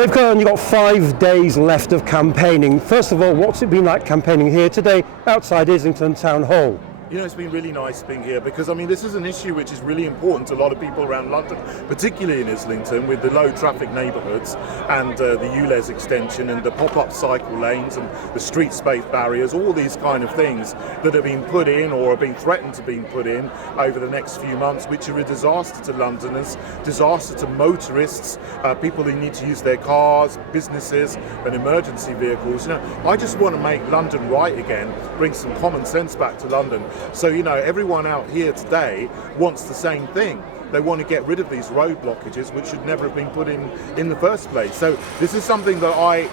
They've only got 5 days left of campaigning. First of all, what's it been like campaigning here today outside Islington Town Hall? You know, it's been really nice being here because, I mean, this is an issue which is really important to a lot of people around London, particularly in Islington with the low traffic neighbourhoods and the ULEZ extension and the pop-up cycle lanes and the street space barriers, all these kind of things that have been put in or are being threatened to be put in over the next few months, which are a disaster to Londoners, disaster to motorists, people who need to use their cars, businesses and emergency vehicles. You know, I just want to make London right again, bring some common sense back to London. So, you know, everyone out here today wants the same thing. They want to get rid of these road blockages, which should never have been put in the first place. So this is something that I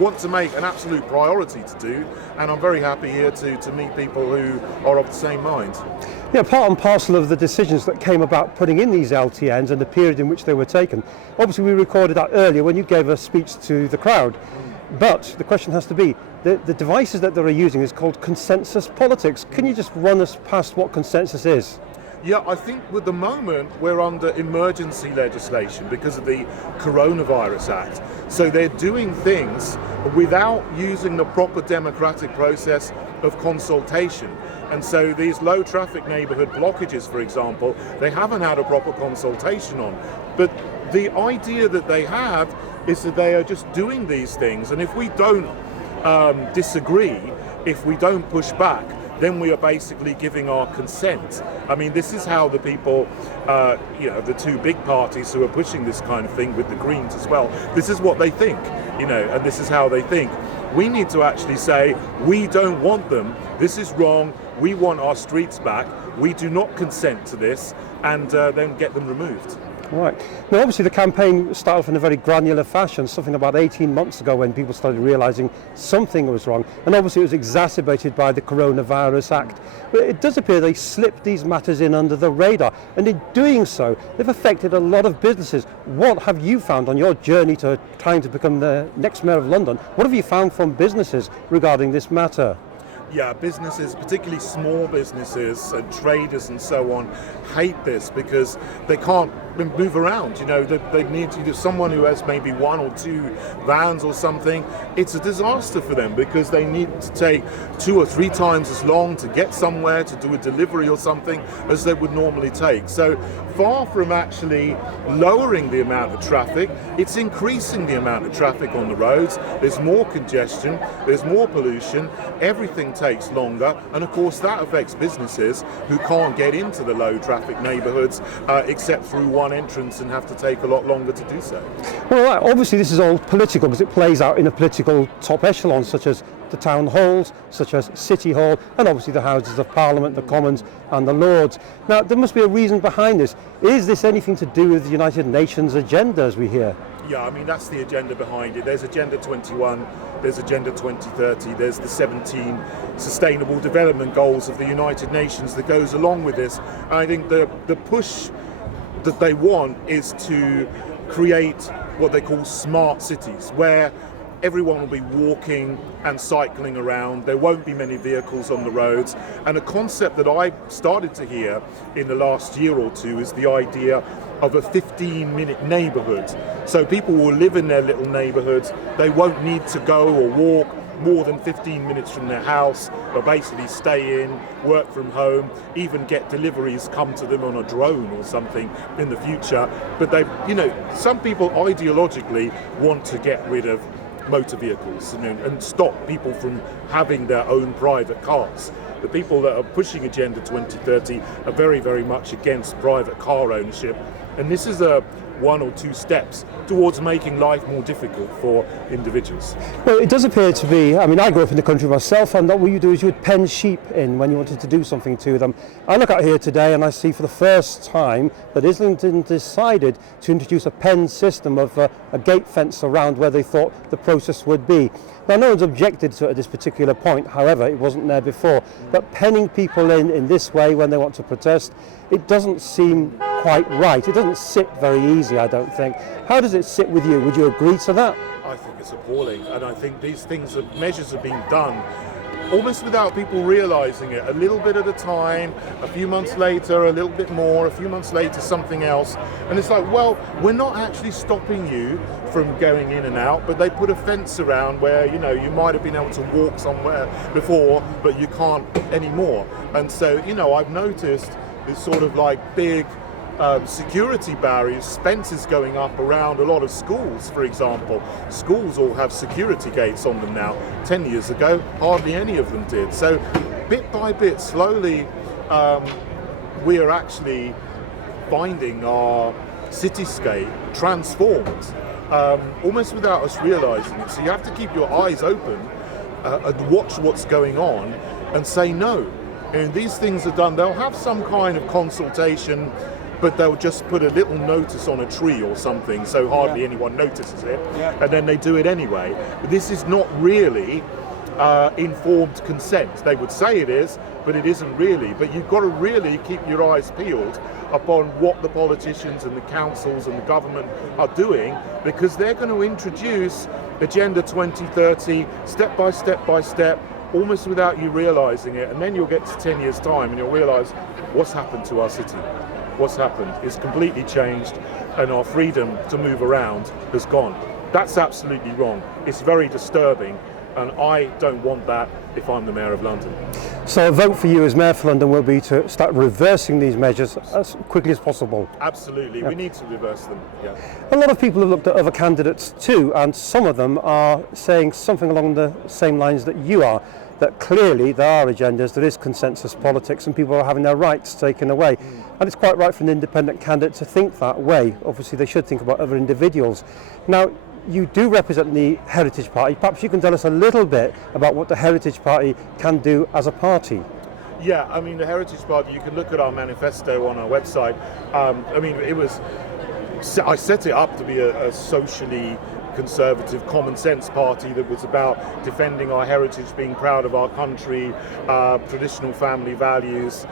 want to make an absolute priority to do, and I'm very happy here to meet people who are of the same mind. Yeah, part and parcel of the decisions that came about putting in these LTNs and the period in which they were taken. Obviously, we recorded that earlier when you gave a speech to the crowd. But the question has to be, the devices that they're using is called consensus politics. Can you just run us past what consensus is? Yeah, I think with the moment we're under emergency legislation because of the Coronavirus Act. So they're doing things without using the proper democratic process of consultation. And so these low traffic neighbourhood blockages, for example, they haven't had a proper consultation on. But the idea that they have is that they are just doing these things, and if we don't disagree, if we don't push back, then we are basically giving our consent. I mean, this is how the people, you know, the two big parties who are pushing this kind of thing with the Greens as well, this is what they think, you know, and this is how they think. We need to actually say, we don't want them, this is wrong, we want our streets back, we do not consent to this, and then get them removed. Right. Now, obviously, the campaign started off in a very granular fashion, something about 18 months ago when people started realising something was wrong. And obviously, it was exacerbated by the Coronavirus Act. But it does appear they slipped these matters in under the radar. And in doing so, they've affected a lot of businesses. What have you found on your journey to trying to become the next Mayor of London? What have you found from businesses regarding this matter? Yeah, businesses, particularly small businesses and traders and so on, hate this because they can't move around. You know, they need to, someone who has maybe 1 or 2 vans or something. It's a disaster for them because they need to take 2 or 3 times as long to get somewhere, to do a delivery or something, as they would normally take. So far from actually lowering the amount of traffic, it's increasing the amount of traffic on the roads. There's more congestion, there's more pollution, everything takes longer, and of course that affects businesses who can't get into the low traffic neighbourhoods except through one entrance and have to take a lot longer to do so. Well, right, obviously this is all political because it plays out in a political top echelon, such as the town halls, such as City Hall, and obviously the Houses of Parliament, the Commons and the Lords. Now, there must be a reason behind this. Is this anything to do with the United Nations agenda, as we hear? Yeah, I mean, that's the agenda behind it. There's Agenda 21, there's Agenda 2030, there's the 17 Sustainable Development Goals of the United Nations that goes along with this. And I think the push that they want is to create what they call smart cities, where everyone will be walking and cycling around. There won't be many vehicles on the roads. And a concept that I started to hear in the last year or two is the idea of a 15-minute neighbourhood. So people will live in their little neighbourhoods. They won't need to go or walk more than 15 minutes from their house. They'll basically stay in, work from home, even get deliveries come to them on a drone or something in the future. But they, you know, some people ideologically want to get rid of motor vehicles and stop people from having their own private cars. The people that are pushing Agenda 2030 are very, very much against private car ownership. And this is a 1 or 2 steps towards making life more difficult for individuals. Well, it does appear to be, I mean, I grew up in the country myself, and what you do is you would pen sheep in when you wanted to do something to them. I look out here today and I see for the first time that Islington decided to introduce a pen system of a gate fence around where they thought the process would be. Now, no one's objected to it at this particular point, however, it wasn't there before. But penning people in this way when they want to protest, it doesn't seem quite right. It doesn't sit very easy, I don't think. How does it sit with you? Would you agree to that? I think it's appalling, and I think these things, measures are being done almost without people realizing it, a little bit at a time, a few months later, a little bit more, a few months later, something else. And it's like, well, we're not actually stopping you from going in and out, but they put a fence around where, you know, you might have been able to walk somewhere before, but you can't anymore. And so, you know, I've noticed this sort of like big security barriers, fences going up around a lot of schools, for example. Schools all have security gates on them now. 10 years ago, hardly any of them did. So bit by bit, slowly, we are actually finding our cityscape transformed, almost without us realizing it. So you have to keep your eyes open and watch what's going on and say no. And these things are done, they'll have some kind of consultation, but they'll just put a little notice on a tree or something, so hardly anyone notices it, and then they do it anyway. But this is not really informed consent. They would say it is, but it isn't really. But you've got to really keep your eyes peeled upon what the politicians and the councils and the government are doing, because they're going to introduce Agenda 2030 step by step by step, almost without you realising it, and then you'll get to 10 years' time and you'll realise what's happened to our city. What's happened is completely changed, and our freedom to move around has gone. That's absolutely wrong. It's very disturbing, and I don't want that if I'm the Mayor of London. So a vote for you as Mayor for London will be to start reversing these measures as quickly as possible. Absolutely, we need to reverse them. Yeah. A lot of people have looked at other candidates too, and some of them are saying something along the same lines that you are, that clearly there are agendas, there is consensus politics, and people are having their rights taken away. And it's quite right for an independent candidate to think that way. Obviously they should think about other individuals. Now, you do represent the Heritage Party. Perhaps you can tell us a little bit about what the Heritage Party can do as a party. Yeah, I mean, the Heritage Party, you can look at our manifesto on our website. I mean, I set it up to be a socially conservative, common sense party that was about defending our heritage, being proud of our country, traditional family values,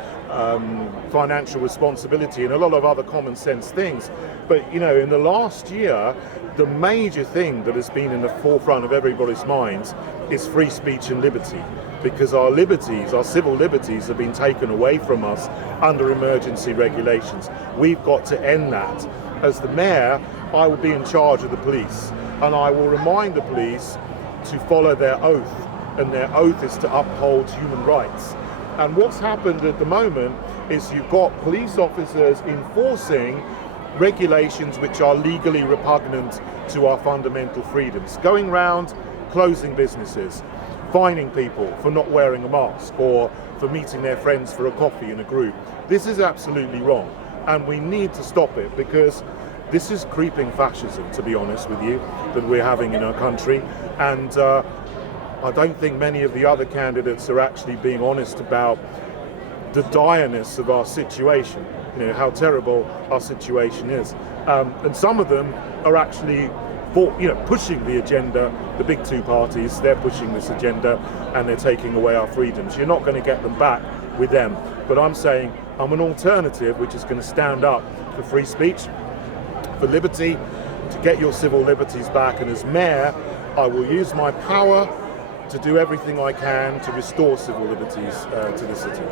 financial responsibility, and a lot of other common sense things. But, you know, in the last year, the major thing that has been in the forefront of everybody's minds is free speech and liberty, because our liberties, our civil liberties, have been taken away from us under emergency regulations. We've got to end that. As the Mayor, I will be in charge of the police, and I will remind the police to follow their oath, and their oath is to uphold human rights. And what's happened at the moment is you've got police officers enforcing regulations which are legally repugnant to our fundamental freedoms, going round closing businesses, fining people for not wearing a mask or for meeting their friends for a coffee in a group. This is absolutely wrong, and we need to stop it, because this is creeping fascism, to be honest with you, that we're having in our country. And I don't think many of the other candidates are actually being honest about the direness of our situation, you know, how terrible our situation is. And some of them are actually pushing the agenda. The big two parties, they're pushing this agenda and they're taking away our freedoms. You're not going to get them back with them. But I'm saying I'm an alternative which is going to stand up for free speech, for liberty, to get your civil liberties back. And as Mayor, I will use my power to do everything I can to restore civil liberties to the city.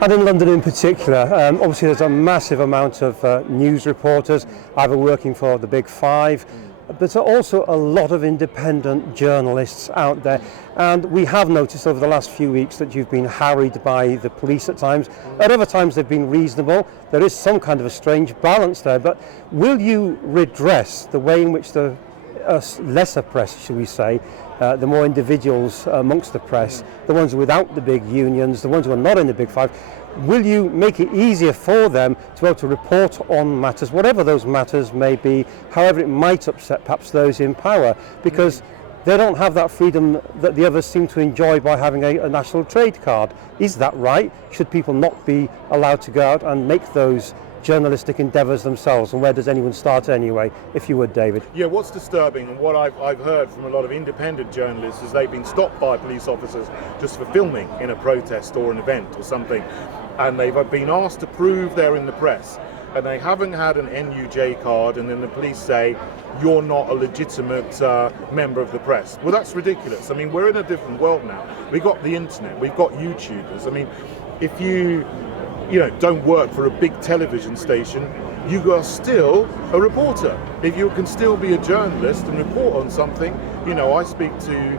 And in London in particular, obviously there's a massive amount of news reporters, either working for the Big Five, but there's also a lot of independent journalists out there. And we have noticed over the last few weeks that you've been harried by the police at times. At other times they've been reasonable. There is some kind of a strange balance there. But will you redress the way in which the lesser press, shall we say, the more individuals amongst the press, the ones without the big unions, the ones who are not in the Big Five, will you make it easier for them to be able to report on matters, whatever those matters may be, however it might upset perhaps those in power, because they don't have that freedom that the others seem to enjoy by having a national trade card? Is that right? Should people not be allowed to go out and make those journalistic endeavours themselves, and where does anyone start anyway, if you would, David? Yeah, what's disturbing, and what I've heard from a lot of independent journalists, is they've been stopped by police officers just for filming in a protest or an event or something, and they've been asked to prove they're in the press. and they haven't had an NUJ card, and then the police say you're not a legitimate member of the press. Well, that's ridiculous. I mean, we're in a different world now. We've got the internet, we've got YouTubers. I mean, if you don't work for a big television station, you are still a reporter. If you can still be a journalist and report on something, I speak to